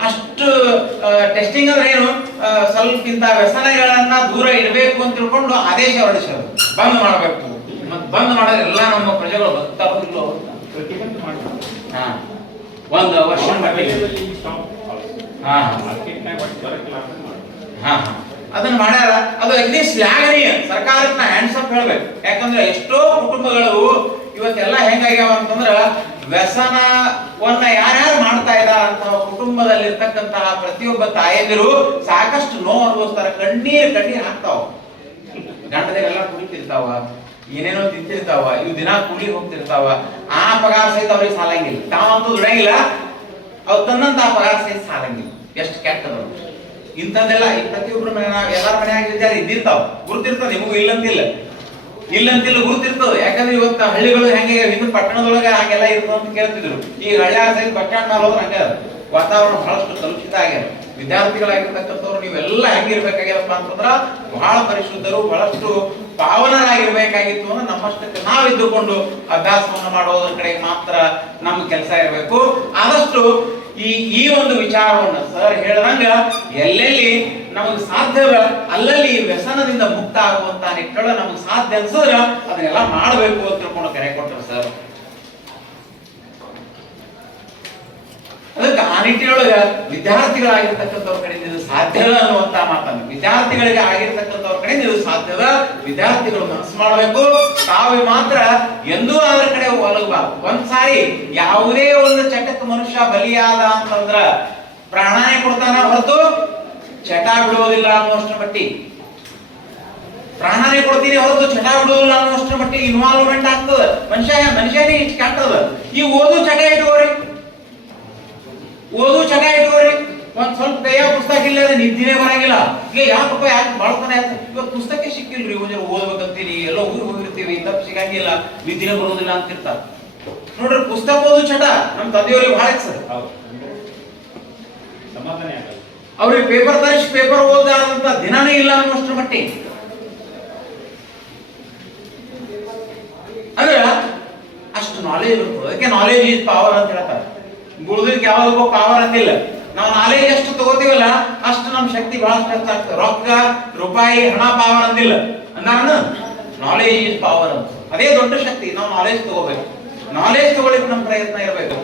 ಅಷ್ಟು ಟೆಸ್ಟಿಂಗ್ ಅಂದ್ರೆ ಏನು, ಸ್ವಲ್ಪ ಇಂತ ವ್ಯಸನಗಳನ್ನ ದೂರ ಇಡಬೇಕು ಅಂತ ತಿಳ್ಕೊಂಡು ಆದೇಶ ಹೊರಡಿಸೋದು, ಬಂದ್ ಮಾಡಬೇಕು. ಮತ್ತೆ ಬಂದ್ ಮಾಡಿದ್ರೆ ಎಲ್ಲ ನಮ್ಮ ಪ್ರಜೆಗಳು ಬರ್ತಾರೋ ಇಲ್ಲೋ ಒಂದು ವರ್ಷ ಅದನ್ನ ಮಾಡ್ಯಾರ. ಅದು ಅಗ್ನಿ ಶ್ಲಾಘನೀಯ, ಸರ್ಕಾರಕ್ಕೆ ಹ್ಯಾಂಡ್ಸ್ ಅಪ್ ಹೇಳ್ಬೇಕು. ಯಾಕಂದ್ರೆ ಎಷ್ಟೋ ಕುಟುಂಬಗಳು ಇವತ್ತೆಲ್ಲ ಹೆಂಗಾಗ್ಯಾವ ಅಂತಂದ್ರ ವ್ಯಸನವನ್ನ ಯಾರ್ಯಾರು ಮಾಡ್ತಾ ಇದ್ದಾರ ಅಂತ ಕುಟುಂಬದಲ್ಲಿರ್ತಕ್ಕಂತಹ ಪ್ರತಿಯೊಬ್ಬ ತಾಯಂದಿರು ಸಾಕಷ್ಟು ನೋವು ಅನುಭವಿಸ್ತಾರ, ಕಣ್ಣೀರ್ ಹಾಕ್ತಾವ. ಗಂಡದೆಲ್ಲ ಕುಡಿತಿರ್ತಾವ, ಏನೇನೋ ತಿಂತಿರ್ತಾವ, ಇವ್ ದಿನ ಕೂಲಿ ಹೋಗ್ತಿರ್ತಾವ. ಆ ಪಗಾರ ಸಹಿತ ಅವ್ರಿಗೆ ಸಾಲಂಗಿಲ್ಲ, ತಾವಂತೂ ದುಡಂಗಿಲ್ಲ, ಅವ್ರು ತನ್ನಂತ ಆ ಪಗಾರ ಸಹಿತ ಸಾಲಂಗಿಲ್ಲ. ಎಷ್ಟು ಕೆಟ್ಟದ ಇಂಥದ್ದೆಲ್ಲ ಈ ಪ್ರತಿಯೊಬ್ರು ಎಲ್ಲಾರ ಮನೆಯಾಗ ಇದ್ದಿರ್ತಾವ, ಗುರುತಿರ್ತಾವ. ನಿಮಗೂ ಇಲ್ಲಂತಿಲ್ಲ ಗುರುತಿರ್ತದೆ. ಯಾಕಂದ್ರೆ ಇವತ್ತು ಹಳ್ಳಿಗಳು ಹೆಂಗೆ ಹಿಂದಿನ ಪಟ್ಟಣದೊಳಗೆ ಹಾಗೆಲ್ಲ ಇರ್ತದೆ ಅಂತ ಕೇಳ್ತಿದ್ರು. ಈ ಹಳ್ಳಿ ಸಹಿತ ಬಸ್ ಸ್ಟ್ಯಾಂಡ್ ಮೇಲೆ ಹೋದ್ರೆ ಹಂಗೆ ವಾತಾವರಣ ಬಹಳಷ್ಟು ಕಲುಷಿತ ಆಗ್ಯಾರ. ವಿದ್ಯಾರ್ಥಿಗಳಾಗಿರ್ತಕ್ಕಂಥವ್ರು ನೀವೆಲ್ಲ ಹೆಂಗಿರ್ಬೇಕಾಗ್ಯದಪ್ಪ ಅಂತಂದ್ರ ಬಹಳ ಪರಿಶುದ್ಧರು, ಬಹಳಷ್ಟು ಪಾವನರಾಗಿರ್ಬೇಕಾಗಿತ್ತು ಅಂದ್ರೆ ನಮ್ಮಷ್ಟಕ್ಕೆ ನಾವಿದ್ದುಕೊಂಡು ಅಭ್ಯಾಸವನ್ನು ಮಾಡೋದ್ರ ಕಡೆ ಮಾತ್ರ ನಮ್ಮ ಕೆಲಸ ಇರಬೇಕು. ಆದಷ್ಟು ಈ ಒಂದು ವಿಚಾರವನ್ನು ಸರ್ ಹೇಳಿದಂಗ ಎಲ್ಲೆಲ್ಲಿ ನಮಗೆ ಸಾಧ್ಯವ ಅಲ್ಲಲ್ಲಿ ವ್ಯಸನದಿಂದ ಮುಕ್ತ ಆಗುವಂತ ನಿಟ್ಟೊಳ ನಮಗೆ ಸಾಧ್ಯ ಅನ್ಸಿದ್ರ ಅದನ್ನೆಲ್ಲ ಮಾಡಬೇಕು ಅಂತ ತಿಳ್ಕೊಂಡು ಕರೆ ಕೊಟ್ಟರು ಸರ್. ಅದಕ್ಕೆ ಆ ನಿಟ್ಟಿನೊಳಗ ವಿದ್ಯಾರ್ಥಿಗಳಾಗಿರ್ತಕ್ಕಂಥವ್ರ ಕಡೆಯಿಂದ ಇದು ಸಾಧ್ಯದ ಅನ್ನುವಂತ ಮಾತನ್ನು, ವಿದ್ಯಾರ್ಥಿಗಳಿಗೆ ಆಗಿರ್ತಕ್ಕಂಥವ್ರ ಕಡೆಯಿಂದ ಇದು ಸಾಧ್ಯದ, ವಿದ್ಯಾರ್ಥಿಗಳು ಮನಸ್ಸು ಮಾಡಬೇಕು. ತಾವು ಮಾತ್ರ ಎಂದೂ ಅದರ ಕಡೆ ಒಲಗಬಾರದು. ಒಂದ್ಸಾರಿ ಯಾವುದೇ ಒಂದು ಚಟಕ್ಕೆ ಮನುಷ್ಯ ಬಲಿಯಾದ ಅಂತಂದ್ರ ಪ್ರಾಣಾಯ ಕೊಡ್ತಾನ ಹೊರತು ಚಟ ಬಿಡುವುದಿಲ್ಲ ಅನ್ನುವಷ್ಟರ ಮಟ್ಟಿಗೆ, ಪ್ರಾಣಾಯ ಕೊಡ್ತೀನಿ ಹೊರತು ಚಟ ಬಿಡುವುದಿಲ್ಲ ಅನ್ನುವಷ್ಟರ ಮಟ್ಟಿಗೆ ಇನ್ವಾಲ್ವ್ಮೆಂಟ್ ಆಗ್ತದ. ಮನುಷ್ಯನೇ ಇಷ್ಟು ಕಾಣ್ತದ. ಈ ಓದು ಚಟ ಇಟ್ಕೋರಿ, ಒಂದ್ ಸ್ವಲ್ಪ ಕೈಯಾಗ ಪುಸ್ತಕ ಇಲ್ಲ ನಿದ್ದಿನೇ ಬರಂಗಿಲ್ಲ. ಈಗ ಯಾಕಪ್ಪ ಬಾಳ್ತಾನೆ ಇವತ್ತು ಪುಸ್ತಕ ಸಿಕ್ಕಿಲ್ರಿ, ಓದ್ಬೇಕಂತೀನಿ, ಎಲ್ಲ ಊರಿಗೆ ಹೋಗಿರ್ತೀವಿ, ತಪ್ಪು ಸಿಗಂಗಿಲ್ಲ, ನಿದ್ದಿನೇ ಬರೋದಿಲ್ಲ ಅಂತಿರ್ತಾರ. ನೋಡ್ರಿ, ಪುಸ್ತಕ ಓದು ಚಟ ನಮ್ ತಂದೆಯವ್ರಿಗೆ ಬಹಳ ಸರ್. ಅವ್ರಿಗೆ ಪೇಪರ್ ತರಿಸಿ ಪೇಪರ್ ಓದಾದಂತ ದಿನಾನೇ ಇಲ್ಲ ಅನ್ನೋಷ್ಟ್ರ ಮಟ್ಟಿಗೆ. ಅಂದ್ರೆ ಅಷ್ಟು ನಾಲೆಜ್ ಇರ್ತದೆ. ಅದಕ್ಕೆ ನಾಲೆಜ್ ಈಸ್ ಪವರ್ ಅಂತ ಹೇಳ್ತಾರೆ. ಗುರುದಕ್ಕೆ ಯಾವಾಗೋ ಪವರ್ ಅಂದಿಲ್ಲ. ನಾವು ನಾಲೆಜ್ ಎಷ್ಟು ತಗೋತೀವಲ್ಲ ಅಷ್ಟು ನಮ್ ಶಕ್ತಿ ಬಹಳಷ್ಟು ಹೆಚ್ಚಾಗ್ತದೆ. ರೊಕ್ಕ ರೂಪಾಯಿ ಹಣ ಪವರ್ ಅಂದಿಲ್ಲ, ನಾನು ನಾಲೆಜ್ ಈಸ್ ಪವರ್ ಅಂತ. ಅದೇ ದೊಡ್ಡ ಶಕ್ತಿ. ನಾವು ನಾಲೆಜ್ ತಗೋಬೇಕು, ನಾಲೆಜ್ ತಗೊಳ್ಳಿಕ್ ನಮ್ ಪ್ರಯತ್ನ ಇರಬೇಕು,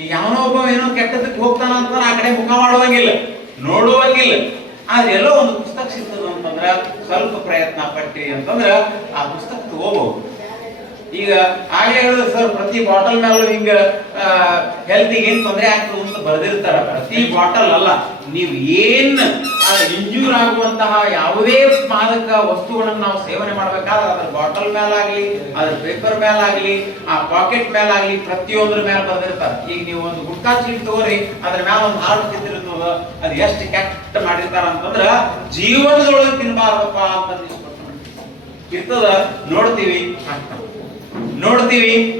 ಈಗ ಯಾವನೋ ಒಬ್ಬ ಏನೋ ಕೆಟ್ಟದಕ್ಕೆ ಹೋಗ್ತಾನ ಅಂತಂದ್ರೆ ಆ ಕಡೆ ಮುಖ ಮಾಡುವಂಗಿಲ್ಲ, ನೋಡುವಂಗಿಲ್ಲ. ಆದ್ರೆ ಎಲ್ಲೋ ಒಂದು ಪುಸ್ತಕ ಸಿಗ್ತದ ಅಂತಂದ್ರ ಸ್ವಲ್ಪ ಪ್ರಯತ್ನ ಪಟ್ಟಿ ಅಂತಂದ್ರ ಆ ಪುಸ್ತಕ ತಗೋಬಹುದು. ಈಗ ಹಾಗೆ ಹೇಳಿದ್ರೆ ಸರ್, ಪ್ರತಿ ಬಾಟಲ್ ಮೇಲೂ ಹಿಂಗ ಹೆಲ್ತಿಗೆ ಏನ್ ತೊಂದರೆ ಆಗ್ತದೆ ಅಂತ ಬರ್ದಿರ್ತಾರ. ಪ್ರತಿ ಬಾಟಲ್ ಅಲ್ಲ, ನೀವು ಏನ್ ಇಂಜೂರ್ ಆಗುವಂತಹ ಯಾವುದೇ ಮಾದಕ ವಸ್ತುಗಳನ್ನ ನಾವು ಸೇವನೆ ಮಾಡ್ಬೇಕಾದ್ರೆ ಅದ್ರ ಬಾಟಲ್ ಮೇಲಾಗ್ಲಿ, ಅದ್ರ ಪೇಪರ್ ಮೇಲಾಗ್ಲಿ, ಆ ಪಾಕೆಟ್ ಮೇಲಾಗ್ಲಿ, ಪ್ರತಿಯೊಂದ್ರ ಮೇಲೆ ಬರ್ದಿರ್ತಾರ. ಈಗ ನೀವು ಒಂದು ಗುಟ್ಕಾ ಚೀಟ್ ತಗೋರಿ, ಅದ್ರ ಮೇಲೆ ಒಂದು ಹಾಡು ತಿಂದಿರ್ತದ, ಅದು ಎಷ್ಟು ಕೆಟ್ಟ ಮಾಡಿರ್ತಾರ ಅಂತಂದ್ರ ಜೀವನದೊಳಗೆ ತಿನ್ಬಾರ್ದಪ್ಪ ಅಂತ ಇರ್ತದ. ನೋಡ್ತೀವಿ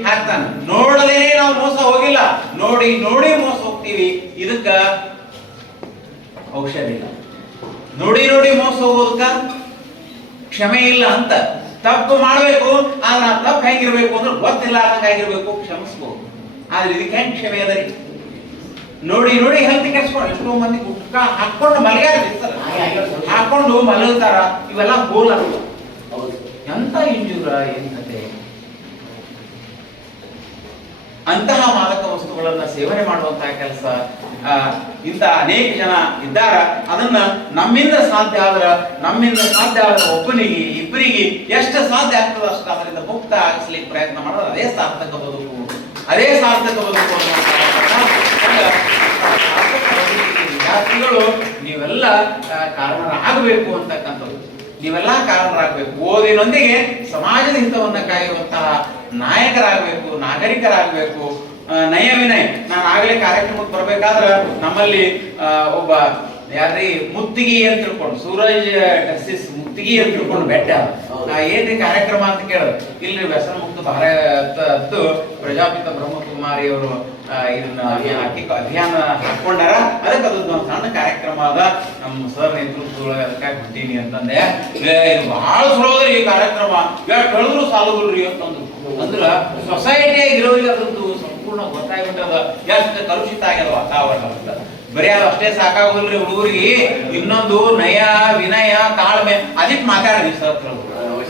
ಹಾಕ್ತಾನೆ, ನೋಡದೇನೆ ನಾವು ಮೋಸ ಹೋಗಿಲ್ಲ, ನೋಡಿ ಮೋಸ ಹೋಗ್ತೀವಿ. ಇದಕ್ಕ ಔಷಧ ಇಲ್ಲ. ನೋಡಿ ನೋಡಿ ಮೋಸ ಹೋಗೋದಕ್ಕ ಕ್ಷಮೆ ಇಲ್ಲ ಅಂತ. ತಪ್ಪು ಮಾಡಬೇಕು, ಆದ್ರೆ ಆ ತಪ್ಪು ಹೆಂಗಿರ್ಬೇಕು ಅಂದ್ರೆ ಗೊತ್ತಿಲ್ಲ ಹಂಗಾಗಿರ್ಬೇಕು, ಕ್ಷಮಿಸ್ಬೋದು. ಆದ್ರೆ ಇದಕ್ಕೆ ಹೆಂಗ್ ಕ್ಷಮೆ ಅದ ರೀ? ನೋಡಿ ನೋಡಿ ಹೆಲ್ತ್ ಕೆಡ್ಸ್ಕೊಂಡು ಎಷ್ಟೋ ಮಂದಿ ಗುಟ್ಕ ಹಾಕೊಂಡು ಮಲಗಾಡ್ತಿರ್ತಾರ, ಹಾಕೊಂಡು ಮಲಗ್ತಾರ. ಇವೆಲ್ಲ ಗೋಲ್ ಅಲ್ಲ. ಎಂತ ಇಂಜೂರ ಏನ್ ಕತೆ? ಅಂತಹ ಮಾದಕ ವಸ್ತುಗಳನ್ನ ಸೇವನೆ ಮಾಡುವಂತಹ ಕೆಲಸ ಇಂಥ ಅನೇಕ ಜನ ಇದ್ದಾರ. ಅದನ್ನ ನಮ್ಮಿಂದ ಸಾಧ್ಯ ಆದ್ರ ಒಬ್ಬನಿಗೆ ಇಬ್ಬರಿಗೆ ಎಷ್ಟು ಸಾಧ್ಯ ಆಗ್ತದೆ ಅಷ್ಟು ಅದರಿಂದ ಮುಕ್ತ ಆಗಿಸ್ಲಿಕ್ಕೆ ಪ್ರಯತ್ನ ಮಾಡೋದು ಅದೇ ಸಾರ್ಥಕ ಬದುಕು. ವಿದ್ಯಾರ್ಥಿಗಳು ನೀವೆಲ್ಲ ಕಾರಣರಾಗಬೇಕು ಅಂತಕ್ಕಂಥದ್ದು. ನೀವೆಲ್ಲ ಕಾರಣರಾಗಬೇಕು. ಓದಿನೊಂದಿಗೆ ಸಮಾಜದ ಹಿತವನ್ನ ಕಾಯುವಂತಹ ನಾಯಕರಾಗಬೇಕು, ನಾಗರಿಕರಾಗಬೇಕು. ನಯ ವಿನಯ. ನಾನು ಆಗಲೇ ಕಾರ್ಯಕ್ರಮಕ್ಕೆ ಬರ್ಬೇಕಾದ್ರೆ ನಮ್ಮಲ್ಲಿ ಒಬ್ಬ ಯಾರ್ರಿ ಮುತ್ತಿಗೆ ಅಂತ ತಿಳ್ಕೊಂಡು, ಸೂರಜ್ ಟೆಕ್ಸಿಸ್ ಮುತ್ತಿಗೆ ಅಂತ ತಿಳ್ಕೊಂಡು ಬೆಟ್ಟ ಏನ್ರಿ ಕಾರ್ಯಕ್ರಮ ಅಂತ ಕೇಳಿದ್ರು. ಇಲ್ರಿ ವ್ಯಸನ ಮುಕ್ತ ಭಾರತ ಪ್ರಜಾಪಿತ ಬ್ರಹ್ಮಕುಮಾರಿ ಅವರು ಇದನ್ನ ಅಭಿಯಾನ ಹಾಕೊಂಡಾರ. ಅದಕ್ಕೆ ಅದೊಂದು ಸಣ್ಣ ಕಾರ್ಯಕ್ರಮ ಅದ, ನಮ್ಮ ಸರ್ ನೇತೃತ್ವದೊಳಗೆ ಅದಕ್ಕಾಗಿ ಬಿಟ್ಟೀನಿ ಅಂತಂದೆ. ಇದು ಬಹಳ ಸುಲಭ ಈ ಕಾರ್ಯಕ್ರಮ, ಎಷ್ಟು ಹೇಳಿದ್ರು ಸಾಲುಗಳ್ರಿ ಅಂತಂದ್ರು. ಅಂದ್ರ ಸೊಸೈಟಿಯಾಗಿ ಇರೋರಿಗೆ ಅದ್ರದ್ದು ಸಂಪೂರ್ಣ ಗೊತ್ತಾಗ್ಬಿಟ್ಟದ, ಎಷ್ಟು ಕಲುಷಿತ ಆಗ್ಯದ ವಾತಾವರಣ ಅಂತ. ಬರೀ ಅದು ಅಷ್ಟೇ ಸಾಕಾಗೋಲ್ರಿ ಹುಡುಗರಿಗೆ, ಇನ್ನೊಂದು ನಯ ವಿನಯ ತಾಳ್ಮೆ ಅದಕ್ಕೆ ಮಾತಾಡಿದ್ವಿ ಸರ್.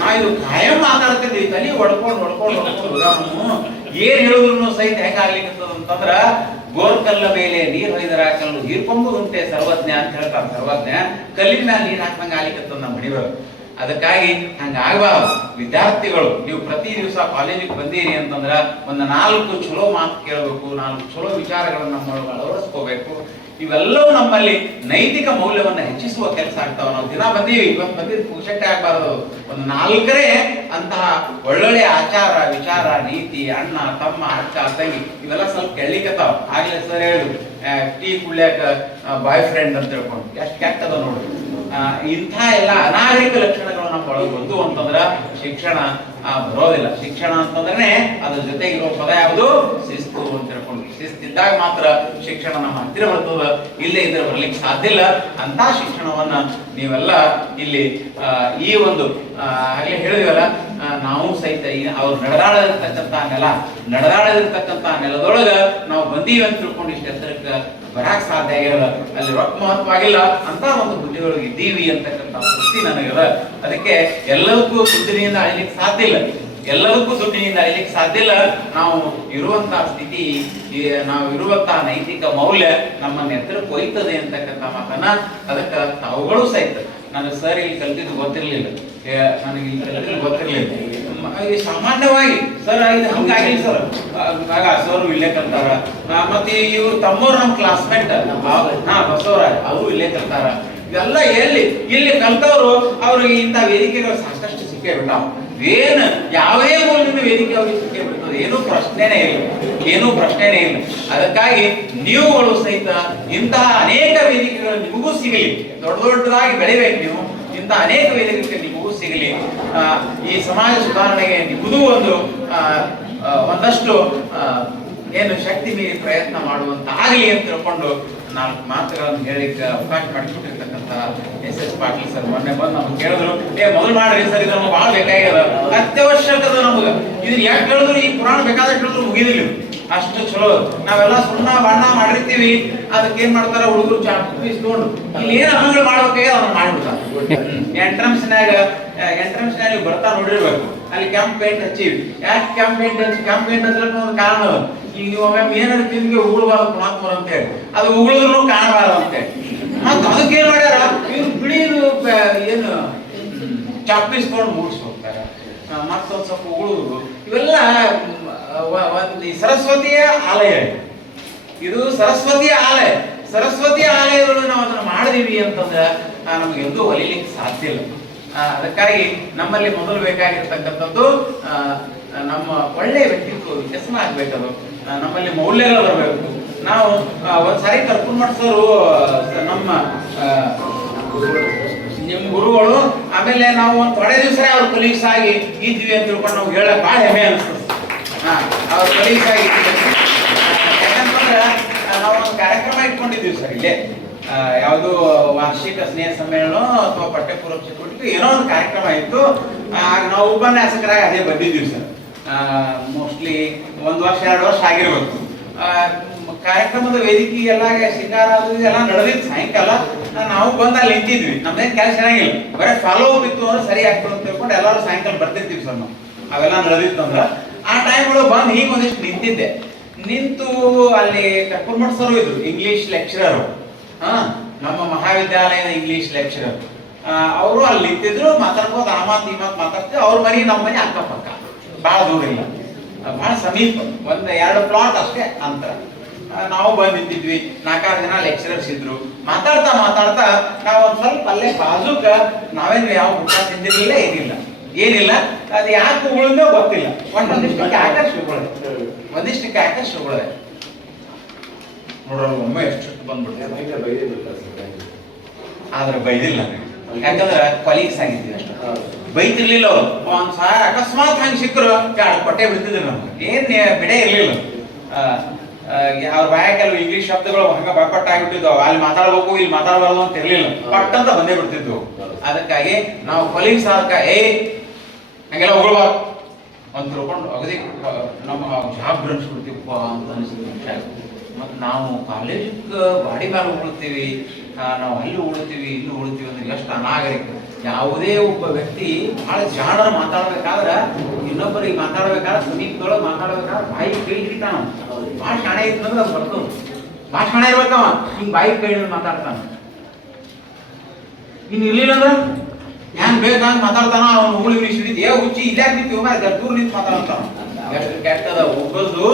ನಾ ಇದು ಕಾಯಂ ಮಾತಾಡ್ತಿದ್ವಿ, ತಲೆ ಹೊಡ್ಕೊಂಡು ಏನ್ ಹೇಳಿದ್ರು ಸಹಿತ ಹೆಂಗಾಗ್ಲಿಕ್ಕೆ ಅಂತಂದ್ರ ಗೋರ್ಕಲ್ಲ ಮೇಲೆ ನೀರ್ ಹೊಯ್ದರ ಕಲ್ಲು ಹೀರ್ಕೊಂಬುದುಂಟೆ ಸರ್ವಜ್ಞ ಅಂತ ಹೇಳ್ತಾರೆ. ಸರ್ವಜ್ಞ ಕಲ್ಲಿನ ಮೇಲೆ ನೀರ್ ಹಾಕಂಗ ಆಗ್ಲಿಕ್ಕೆ ನಮ್ಮ ಮಣಿವರು. ಅದಕ್ಕಾಗಿ ಹಂಗಾಗಬಾರ್ದು. ವಿದ್ಯಾರ್ಥಿಗಳು ನೀವು ಪ್ರತಿ ದಿವಸ ಕಾಲೇಜಿಗೆ ಬಂದೀರಿ ಅಂತಂದ್ರ ಒಂದು 4 ಚಲೋ ಮಾತು ಕೇಳಬೇಕು, 4 ಚಲೋ ವಿಚಾರಗಳನ್ನ ನಮ್ಮೊಳಗೆ ಅಳವಡಿಸ್ಕೋಬೇಕು. ಇವೆಲ್ಲವೂ ನಮ್ಮಲ್ಲಿ ನೈತಿಕ ಮೌಲ್ಯವನ್ನ ಹೆಚ್ಚಿಸುವ ಕೆಲಸ ಆಗ್ತಾವ. ನಾವು ದಿನ ಬಂದೀವಿ, ಇವತ್ತು ಬಂದಿದ್ದು ಪುಕ್ಷಟ್ಟೆ ಆಗ್ಬಾರ್ದು. ಒಂದು 4 ಅಂತಹ ಒಳ್ಳೊಳ್ಳೆ ಆಚಾರ ವಿಚಾರ ನೀತಿ, ಅಣ್ಣ ತಮ್ಮ ಅಕ್ಕ ತಂಗಿ ಇವೆಲ್ಲ ಸ್ವಲ್ಪ ಕೆಳ್ಳಿಕತ್ತಾವ. ಆಗ್ಲೇ ಸರ್ ಹೇಳುದು ಟೀ ಕುಡ್ಯಾಕ ಬಾಯ್ ಫ್ರೆಂಡ್ ಅಂತ ತಿಳ್ಕೊಂಡು ಎಷ್ಟು ಕೆಟ್ಟದ ನೋಡ್ರಿ. ಇಂಥ ಎಲ್ಲ ಅನಾಗರಿಕ ಲಕ್ಷಣಗಳು ನಮ್ಮ ಒಳಗೆ ಬಂದು ಅಂತಂದ್ರ ಶಿಕ್ಷಣ ಬರೋದಿಲ್ಲ. ಶಿಕ್ಷಣ ಅಂತಂದ್ರೆ ಅದ್ರ ಜೊತೆಗಿರೋ ಪದ ಯಾವುದು? ಶಿಸ್ತು ಅಂತ ತಿಳ್ಕೊಂಡು. ಶಿಸ್ತಿದ್ದಾಗ ಮಾತ್ರ ಶಿಕ್ಷಣ ನಮ್ಮ ಹತ್ತಿರ ಬರ್ತದ, ಇಲ್ಲೇ ಇದ್ರೆ ಬರ್ಲಿಕ್ಕೆ ಸಾಧ್ಯ ಇಲ್ಲ. ಅಂತ ಶಿಕ್ಷಣವನ್ನ ನೀವೆಲ್ಲ ಇಲ್ಲಿ ಈ ಒಂದು ಹಾಗೆ ಹೇಳಿದಿವಲ್ಲ, ನಾವು ಸಹಿತ ಅವ್ರು ನಡೆದಾಡದಿರ್ತಕ್ಕಂಥ ನೆಲದೊಳಗ ನಾವು ಬಂದೀವಿ ಅಂತ ತಿಳ್ಕೊಂಡು ಇಷ್ಟ ಎತ್ತರಕ್ಕೆ ಬರಾಕ್ ಸಾಧ್ಯ ಆಗಿರಲ್ಲ. ಅಲ್ಲಿ ರೊಕ್ಕ ಮಹತ್ವಾಗಿಲ್ಲ ಅಂತ ಒಂದು ಬುದ್ಧಿಯೊಳಗೆ ಇದ್ದೀವಿ ಅಂತಕ್ಕಂಥ ತೃಪ್ತಿ ನನಗದ. ಅದಕ್ಕೆ ಎಲ್ಲದಕ್ಕೂ ದುಡ್ಡಿನಿಂದ ಅಳಿಲಿಕ್ಕೆ ಸಾಧ್ಯ ಇಲ್ಲ, ನಾವು ಇರುವಂತಹ ಸ್ಥಿತಿ, ನಾವು ಇರುವಂತಹ ನೈತಿಕ ಮೌಲ್ಯ ನಮ್ಮನ್ನ ಎತ್ತರಕ್ಕೆ ಒಯ್ತದೆ ಅಂತಕ್ಕಂಥ ಮಾತನ್ನ ಅದಕ್ಕೆ ತಾವುಗಳು ಸಹಿತ ನನಗೆ ಸರ್ ಇಲ್ಲಿ ಕಲ್ತಿದ್ದು ಗೊತ್ತಿರ್ಲಿಲ್ಲ, ಸಾಮಾನ್ಯವಾಗಿ ಸರ್ ಇದು ಹಂಗಾಗಿಲ್ಲ ಸರ್. ಆಗ ಸರ್ ಇಲ್ಲೇ ಕಲ್ತಾರ, ಮತ್ತೆ ಇವ್ರು ತಮ್ಮವ್ರು ನಮ್ಮ ಕ್ಲಾಸ್ಮೇಟ್ ಬಸವರಾಜ್ ಅವರು ಇಲ್ಲೇ ಕಲ್ತಾರ. ಇದೆಲ್ಲ ಇಲ್ಲಿ ಕಲ್ತವ್ರು ಅವ್ರಿಗೆ ಇಂಥ ವೇದಿಕೆಗಳು ಸಾಕಷ್ಟು ಸಿಕ್ಕೇ ಬಿಟ್ಟಾವ. ಏನು ಯಾವುದೇ ಮೂಲದಿಂದ ವೇದಿಕೆ ಅವ್ರಿಗೆ ಸಿಕ್ಕೇ ಬಿಡ್ತದೆ, ಏನೂ ಪ್ರಶ್ನೆನೇ ಇಲ್ಲ. ಅದಕ್ಕಾಗಿ ನೀವುಗಳು ಸಹಿತ ಇಂತಹ ಅನೇಕ ವೇದಿಕೆಗಳು ನಿಮಗೂ ಸಿಗಲಿ, ದೊಡ್ಡದಾಗಿ ಬೆಳಿಬೇಕು. ನೀವು ಇಂಥ ಅನೇಕ ವೇದಿಕೆಗಳು ನಿಮಗೂ ಸಿಗಲಿ. ಈ ಸಮಾಜ ಸುಧಾರಣೆಗೆ ನಿಮ್ಮದು ಒಂದಷ್ಟು ಏನು ಶಕ್ತಿ ಮೀರಿ ಪ್ರಯತ್ನ ಮಾಡುವಂತ ಆಗಲಿ ಅಂತ ತಿಳ್ಕೊಂಡು 4 ಮಾತುಗಳನ್ನು ಹೇಳಿಕ್ಕೆ ಅವಕಾಶ ಮಾಡಿಕೊಟ್ಟಿರ್ತಕ್ಕಂಥ SS ಪಾಟೀಲ್ ಸರ್ ಮೊನ್ನೆ ಬಂದು ನಮ್ಗೆ ಕೇಳಿದ್ರು, ಮೊದಲು ಮಾಡ್ರಿ ಸರ್, ಇದು ನಮ್ಗೆ ಬಹಳ ಬೇಕಾಗ್ಯದ, ಅತ್ಯವಶ್ಯಕದ ನಮ್ಗೆ. ಇದನ್ನ ಯಾಕೆ ಹೇಳಿದ್ರು, ಈ ಪುರಾಣ ಬೇಕಾದಷ್ಟು ಹೇಳಿದ್ರು ಮುಗಿದಿಲ್ಲ, ಅಷ್ಟು ಚಲೋ. ನಾವೆಲ್ಲ ಸುಣ್ಣ ಬಣ್ಣ ಮಾಡಿರ್ತೀವಿ, ಅದಕ್ಕೆ ಏನ್ ಮಾಡ್ತಾರ ಹುಡುಗರು ಚಾಪಿಸ್ಕೊಂಡು ಇಲ್ಲಿ ಏನ್ ಅಮಂಗಳು ಮಾಡ್ಬೇಕಾಗ ಅದನ್ನ ಮಾಡ್ಬಿಡ್ತಾರ. ಎಂಟ್ರನ್ಸ್ನಾಗ ಬರ್ತಾ ನೋಡಿರ್ಬೇಕು, ಅಲ್ಲಿ ಕೆಂಪ್ ಪೇಂಟ್ ಹಚ್ಚಿವಿ. ಯಾಕೆ ಕೆಂಪ್ ಪೇಂಟ್ ಹಚ್ಚಲಿಕ್ಕೆ ಒಂದು ಕಾರಣ. ಈಗ ನೀವು ಒಮ್ಮೆ ಏನಾದ್ರು ತಿಂದಿಗೆ ಉಗುಳಬಾರ್ದು ಮಹಾತ್ಮರ ಅಂತ ಹೇಳಿ, ಅದು ಉಗುಳಿದ್ರು ಕಾಣಬಾರ್ದು ಅಂತೇಳಿ ಮತ್ತೆ ಅದಕ್ಕೆ ಏನ್ ಮಾಡ್ಯಾರ, ಇವ್ರು ಬಿಳಿ ಏನು ಚಾಪಿಸ್ಕೊಂಡು ಮೂಡಿಸ್ಕೋತಾರೆ, ಮತ್ತೊಂದ್ ಸ್ವಲ್ಪ ಉಗುಳಿದ್ರು. ಇವೆಲ್ಲ ಒಂದು ಸರಸ್ವತಿಯ ಆಲಯ, ಇದು ಸರಸ್ವತಿಯ ಆಲಯಗಳು ನಾವು ಅದನ್ನ ಮಾಡಿದೀವಿ ಅಂತಂದ್ರೆ ನಮ್ಗೆ ಎಂದೂ ಹೊಲಿಲಿಕ್ಕೆ ಸಾಧ್ಯ ಇಲ್ಲ. ಅದಕ್ಕಾಗಿ ನಮ್ಮಲ್ಲಿ ಮೊದಲು ಬೇಕಾಗಿರ್ತಕ್ಕಂಥದ್ದು ನಮ್ಮ ಒಳ್ಳೆಯ ವ್ಯಕ್ತಿತ್ವ ವಿಕಸನ ಆಗ್ಬೇಕದು, ನಮ್ಮಲ್ಲಿ ಮೌಲ್ಯಗಳು ಬರಬೇಕು. ನಾವು ಒಂದ್ಸಾರಿ ಕರ್ಕೊಂಡು ಮಾಡಿಸೋರು ನಿಮ್ಮ ಗುರುಗಳು, ಆಮೇಲೆ ನಾವು ಒಂದು ಥೊಡೆ ದಿವಸ ಅವ್ರ ಕೊಲೀಗ್ಸ್ ಆಗಿ ಇದ್ವಿ ಅಂತ ತಿಳ್ಕೊಂಡು ನಾವು ಹೇಳಕ್ ಭಾಳ ಹೆಮ್ಮೆ ಅನಿಸ್ತದೆ. ಅವ್ರ ಕೊಲೀಗ್ಸ್ ಆಗಿ ಯಾಕಂತಂದ್ರೆ ನಾವು ಒಂದು ಕಾರ್ಯಕ್ರಮ ಇಟ್ಕೊಂಡಿದ್ದೀವಿ ಸರ್ ಇಲ್ಲೇ ಯಾವುದು ವಾರ್ಷಿಕ ಸ್ನೇಹ ಸಮ್ಮೇಳನ ಅಥವಾ ಪಠ್ಯಪೂರ್ವ ಚಟುವಟಿಕೆ ಏನೋ ಒಂದು ಕಾರ್ಯಕ್ರಮ ಇತ್ತು. ನಾವು ಉಪನ್ಯಾಸಕರಾಗಿ ಅದೇ ಬಂದಿದ್ದೀವಿ ಸರ್. ಮೋಸ್ಟ್ಲಿ 1 ವರ್ಷ 2 ವರ್ಷ ಆಗಿರ್ಬೇಕು. ಕಾರ್ಯಕ್ರಮದ ವೇದಿಕೆ ಎಲ್ಲ ಶೃಂಗಾರ ಎಲ್ಲ ನಡೆದಿತ್ತು. ಸಾಯಂಕಾಲ ನಾವು ಬಂದು ಅಲ್ಲಿ ನಿಂತಿದ್ವಿ. ನಮ್ದೇನು ಕೆಲಸ ಚೆನ್ನಾಗಿಲ್ಲ, ಬರೀ ಫಾಲೋ ಅಪ್ ಇತ್ತು ಅಂದ್ರೆ ಸರಿ ಆಗ್ತದೆ ಅಂತ ಹೇಳ್ಕೊಂಡು ಎಲ್ಲರೂ ಸಾಯಂಕಾಲ ಬರ್ತಿರ್ತೀವಿ ಸರ್ ನಾವು. ಅವೆಲ್ಲ ನಡೆದಿತ್ತು ಅಂದ್ರೆ ಆ ಟೈಮ್ಗಳು ಬಂದು ಹೀಗೆ ಒಂದಿಷ್ಟು ನಿಂತಿದ್ದೆ. ನಿಂತು ಅಲ್ಲಿ ಕರ್ಕೊಂಡ್ಮಠ ಸರ್ ಇದ್ರು, ಇಂಗ್ಲಿಷ್ ಲೆಕ್ಚರರು. ನಮ್ಮ ಮಹಾವಿದ್ಯಾಲಯದ ಇಂಗ್ಲಿಷ್ ಲೆಕ್ಚರರ್. ಅವರು ಅಲ್ಲಿ ನಿಂತಿದ್ರು, ಮಾತಾಡ್ಬೋದು, ಆ ಮಾತು ಈ ಮಾತು ಮಾತಾಡ್ತಿದ್ರು. ಅವ್ರ ಮನೆ ನಮ್ಮ ಮನೆ ಅಕ್ಕಪಕ್ಕ, ಬಹಳ ದೂರ ಇಲ್ಲ, ಬಹಳ ಸಮೀಪ, 1-2 ಪ್ಲಾಟ್ ಅಷ್ಟೇ ಅಂತರ. ನಾವು ಬಂದು ನಿಂತಿದ್ವಿ. 4-6 ಜನ ಲೆಕ್ಚರರ್ಸ್ ಇದ್ರು. ಮಾತಾಡ್ತಾ ಮಾತಾಡ್ತಾ ನಾವು ಒಂದ್ ಸ್ವಲ್ಪ ಅಲ್ಲೇ ಬಾಜುಕ ನಾವೇನು ಯಾವ ಊಟ ತಿಂದಿರ್ಲಿಲ್ಲ, ಏನಿಲ್ಲ. ಅದು ಯಾಕೆ ಉಳಿದೋ ಗೊತ್ತಿಲ್ಲ. ಒಂದಿಷ್ಟು ಕ್ಯಾಕರ್ ಶುರುಗಳೇ ನೋಡ್ರ ಒಮ್ಮೆ ಎಷ್ಟು ಬಂದ್ಬಿಡ್ತೇವೆ. ಆದ್ರೆ ಬೈದಿಲ್ಲ, ಯಾಕಂದ್ರೆ ಕೊಲೀಗ್ಸ್ ಆಗಿದ್ವಿ ಅಷ್ಟು. ಬೈತಿರ್ಲಿಲ್ಲ ಅವ್ರು. ಒಂದ್ಸಾರ ಅಕಸ್ಮಾತ್ ಹಂಗೆ ಸಿಕ್ಕರು ಕೊಟ್ಟೆ ಬಿಡ್ತಿದ್ರು. ನಮ್ಗೆ ಏನ್ ಬಿಡೆ ಇರ್ಲಿಲ್ಲ. ಅವ್ರ ಬಾಯಾಕೆಲ್ಲ ಇಂಗ್ಲಿಷ್ ಶಬ್ದಗಳು ಹಂಗ ಬಪಟ್ಟ ಆಗಿಬಿಟ್ಟಿದ್ವು. ಅಲ್ಲಿ ಮಾತಾಡ್ಬೇಕು, ಇಲ್ಲಿ ಮಾತಾಡಬಾರ್ದು ಅಂತ ಇರ್ಲಿಲ್ಲ, ಪಟ್ ಅಂತ ಬಂದೇ ಬಿಡ್ತಿದ್ವು. ಅದಕ್ಕಾಗಿ ನಾವು ಕೊಲೀಗ್ಸ್ ಆದಕ್ಕ ಹಂಗೆಲ್ಲ ಹೋಗ್ಬಾರ್ದು ಅಂತ ತಿಳ್ಕೊಂಡು ಅಗದಿ ನಮ್ಮ ಜಾಬ್ ಅನ್ಸ್ಬಿಡ್ತೀವಪ್ಪ ಅಂತ ಅನಿಸಿದ್ವಿ. ಮತ್ತು ನಾವು ಕಾಲೇಜಿಗೆ ಬಾಡಿ ಮೇಲೆ ಉಳ್ತೀವಿ, ನಾವು ಅಲ್ಲಿ ಉಳ್ತೀವಿ, ಇಲ್ಲಿ ಉಳ್ತೀವಿ ಅಂದ್ರೆ ಎಷ್ಟು ಅನಾಗರಿಕ. ಯಾವುದೇ ಒಬ್ಬ ವ್ಯಕ್ತಿ ಬಹಳ ಜಾಣರ ಮಾತಾಡ್ಬೇಕಾದ್ರೆ, ಇನ್ನೊಬ್ಬರಿಗೆ ಮಾತಾಡ್ಬೇಕಾದ್ರೆ, ಸಮೀಪದೊಳಗೆ ಮಾತಾಡ್ಬೇಕಾದ್ರೆ ಬಾಯಿ ಕೈ ಹಿಡಿತಾನ. ಭಾಳ ಶಾಣೆ ಇತ್ತಂದ್ರೆ ಅದು ಬರ್ತದೆ. ಭಾಳ ಶಾಣೆ ಇರ್ಬೇಕವ, ಹಿಂಗೆ ಬಾಯಿ ಕೈ ಹಿಡಿದು ಮಾತಾಡ್ತಾನ. ಇನ್ನು ಇರ್ಲಿಲ್ಲ ಅಂದ್ರೆ ಹೆಂಗ್ ಬೇಕಂಗ್ ಮಾತಾಡ್ತಾನ. ಅವ್ನು ಹುಳಿ ಹಿಡಿದು ಹುಚ್ಚಿ ಇಲ್ಲಾಕ್ ನಿಂತು ದೂರ ನಿಂತು ಮಾತಾಡ್ತಾನ. ಎಷ್ಟು ಕೆಟ್ಟದ ಒಬ್ಬರದು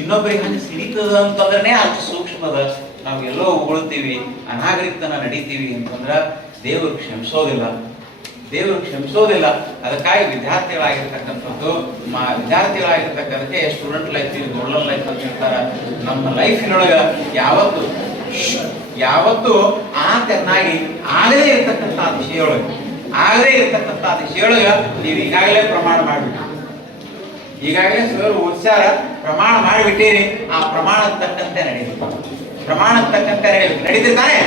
ಇನ್ನೊಬ್ಬರಿಗೆ ಹಂಗೆ ಸಿಡಿತದ ಅಂತಂದ್ರೆ ಅಷ್ಟು ಸೂಕ್ಷ್ಮದ. ನಾವು ಎಲ್ಲೋ ಉಗುಳ್ತೀವಿ, ಅನಾಗರಿಕತನ ನಡೀತೀವಿ ಅಂತಂದ್ರೆ ದೇವರು ಕ್ಷಮಿಸೋದಿಲ್ಲ. ಅದಕ್ಕಾಗಿ ವಿದ್ಯಾರ್ಥಿಗಳಾಗಿರ್ತಕ್ಕಂಥದ್ದು ವಿದ್ಯಾರ್ಥಿಗಳಾಗಿರ್ತಕ್ಕಂಥಕ್ಕೆ ಸ್ಟೂಡೆಂಟ್ ಲೈಫ್, ಗೋಲ್ಡನ್ ಲೈಫ್ ಅಂತ ಹೇಳ್ತಾರೆ. ನಮ್ಮ ಲೈಫಿನೊಳಗೆ ಯಾವತ್ತು ಚೆನ್ನಾಗಿ ಆಗದೇ ಇರತಕ್ಕಂಥ ವಿಷಯೊಳಗೆ ನೀವು ಈಗಾಗಲೇ ಪ್ರಮಾಣ ಮಾಡಿಬಿಟ್ಟು, ಈಗಾಗಲೇ ಸರ್ ಉತ್ಸಾಹ ಪ್ರಮಾಣ ಮಾಡಿಬಿಟ್ಟಿರಿ. ಆ ಪ್ರಮಾಣದ ತಕ್ಕಂತೆ ನಡೀತಿರ್ತಾನೆ,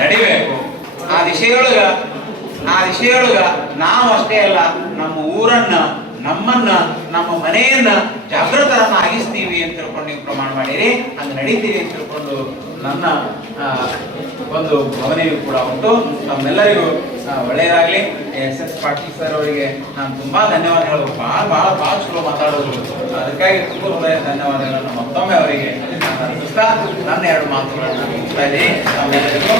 ನಡಿಬೇಕು. ಆ ದಿಶೆಯೊಳಗ ನಾವು ಅಷ್ಟೇ ಅಲ್ಲ, ನಮ್ಮ ಊರನ್ನ, ನಮ್ಮನ್ನ, ನಮ್ಮ ಮನೆಯನ್ನ ಜಾಗೃತರನ್ನಾಗಿಸ್ತೀವಿ ಅಂತ ತಿಳ್ಕೊಂಡು ನೀವು ಪ್ರಮಾಣ ಮಾಡಿರಿ. ಹಂಗೆ ನಡೀತೀವಿ ಅಂತ ತಿಳ್ಕೊಂಡು ನನ್ನ ಒಂದು ಭಾವನೆಯು ಕೂಡ ಉಂಟು. ನಮ್ಮೆಲ್ಲರಿಗೂ ಒಳ್ಳೆಯದಾಗಲಿ. SS ಪಾಟೀಲ್ ಸರ್ ಅವರಿಗೆ ನಾನು ತುಂಬಾ ಧನ್ಯವಾದ ಹೇಳಬೇಕು. ಭಾಳ ಚಲೋ ಮಾತಾಡೋದು. ಅದಕ್ಕಾಗಿ ತುಂಬ ಹೃದಯ ಧನ್ಯವಾದಗಳನ್ನು ಮತ್ತೊಮ್ಮೆ ಅವರಿಗೆ ನಾನು ಅರ್ಪಿಸ್ತಾ ನನ್ನ 2 ಮಾತುಗಳನ್ನು ಮುಗಿಸ್ತಾ ಇದ್ದೀನಿ. ನಮ್ಮೆಲ್ಲರಿಗೂ